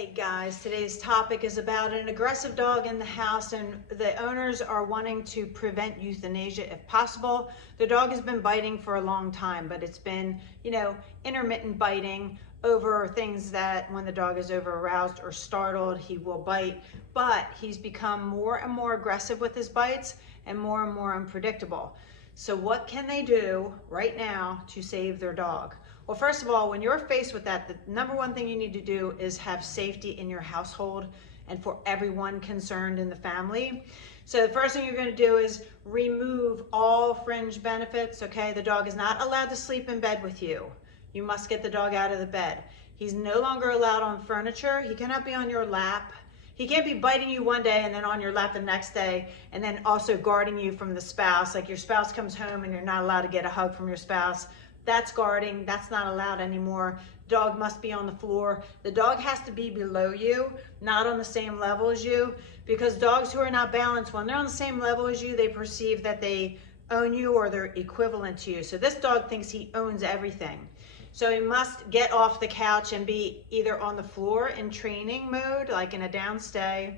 Hey guys, today's topic is about an aggressive dog in the house, and the owners are wanting to prevent euthanasia if possible. The dog has been biting for a long time, but it's been, intermittent biting over things that when the dog is over aroused or startled, he will bite, but he's become more and more aggressive with his bites and more unpredictable. So what can they do right now to save their dog? Well, first of all, when you're faced with that, the number one thing you need to do is have safety in your household and for everyone concerned in the family. So the first thing you're going to do is remove all fringe benefits, okay? The dog is not allowed to sleep in bed with you. You must get the dog out of the bed. He's no longer allowed on furniture. He cannot be on your lap. He can't be biting you one day and then on your lap the next day, and then also guarding you from the spouse. Like your spouse comes home and you're not allowed to get a hug from your spouse. That's guarding. That's not allowed anymore. Dog must be on the floor. The dog has to be below you, not on the same level as you, because dogs who are not balanced, when they're on the same level as you, they perceive that they own you or they're equivalent to you. So this dog thinks he owns everything. So he must get off the couch and be either on the floor in training mode, like in a downstay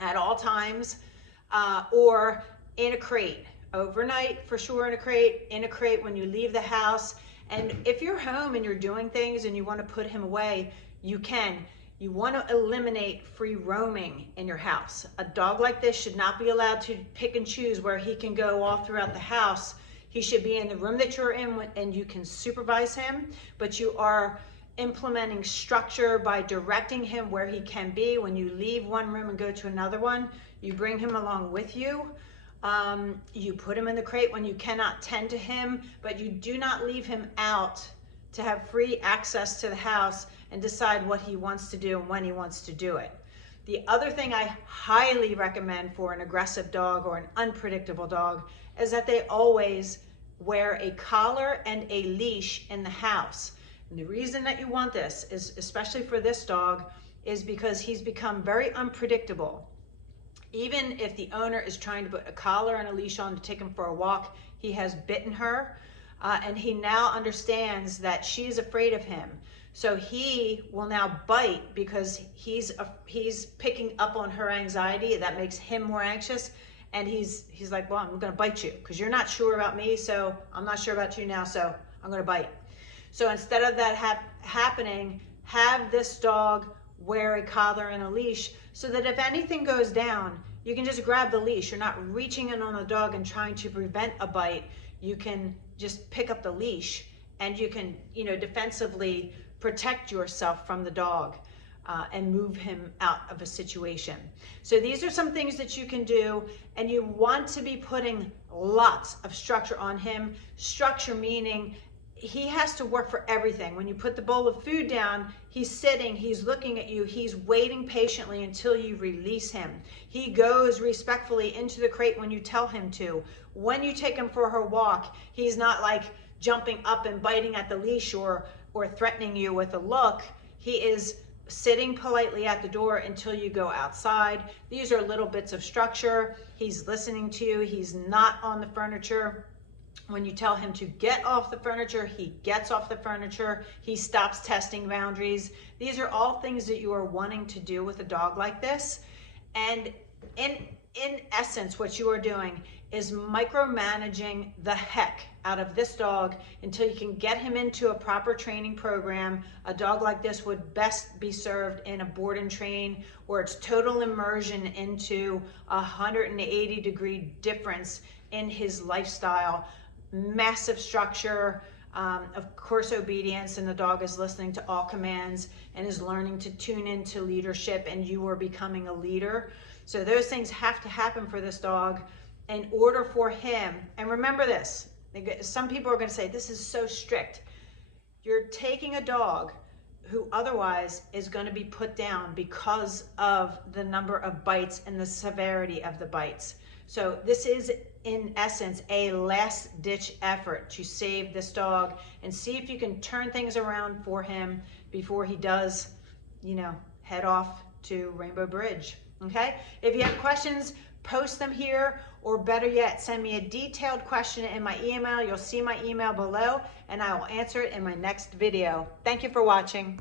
at all times, or in a crate. Overnight, for sure, in a crate when you leave the house. And if you're home and you're doing things and you want to put him away, you can. You want to eliminate free roaming in your house. A dog like this should not be allowed to pick and choose where he can go all throughout the house. He should be in the room that you're in and you can supervise him, but you are implementing structure by directing him where he can be. When you leave one room and go to another one, you bring him along with you. You put him in the crate when you cannot tend to him, but you do not leave him out to have free access to the house and decide what he wants to do and when he wants to do it. The other thing I highly recommend for an aggressive dog or an unpredictable dog is that they always wear a collar and a leash in the house. And the reason that you want this is, especially for this dog, is because he's become very unpredictable. Even if the owner is trying to put a collar and a leash on to take him for a walk, he has bitten her, and he now understands that she's afraid of him. So he will now bite because he's picking up on her anxiety. That makes him more anxious, and he's like, well, I'm gonna bite you because you're not sure about me, so I'm not sure about you now, so I'm gonna bite. So instead of that happening, have this dog wear a collar and a leash so that if anything goes down, you can just grab the leash. You're not reaching in on the dog and trying to prevent a bite. You can just pick up the leash and you can, defensively protect yourself from the dog and move him out of a situation. So these are some things that you can do, and you want to be putting lots of structure on him. Structure meaning he has to work for everything. When you put the bowl of food down, he's sitting, he's looking at you, he's waiting patiently until you release him. He goes respectfully into the crate when you tell him to. When you take him for her walk, he's not like jumping up and biting at the leash or threatening you with a look. He is sitting politely at the door until you go outside. These are little bits of structure. He's listening to you. He's not on the furniture. When you tell him to get off the furniture, he gets off the furniture. He stops testing boundaries. These are all things that you are wanting to do with a dog like this. And in essence, what you are doing is micromanaging the heck out of this dog until you can get him into a proper training program. A dog like this would best be served in a board and train where it's total immersion into a 180-degree difference in his lifestyle. Massive structure, of course obedience, and the dog is listening to all commands and is learning to tune into leadership, and you are becoming a leader. So those things have to happen for this dog in order for him. And remember this, some people are going to say this is so strict. You're taking a dog who otherwise is going to be put down because of the number of bites and the severity of the bites. So this is, in essence, a last-ditch effort to save this dog and see if you can turn things around for him before he does, head off to Rainbow Bridge. Okay? If you have questions, post them here, or better yet, send me a detailed question in my email. You'll see my email below, and I will answer it in my next video. Thank you for watching.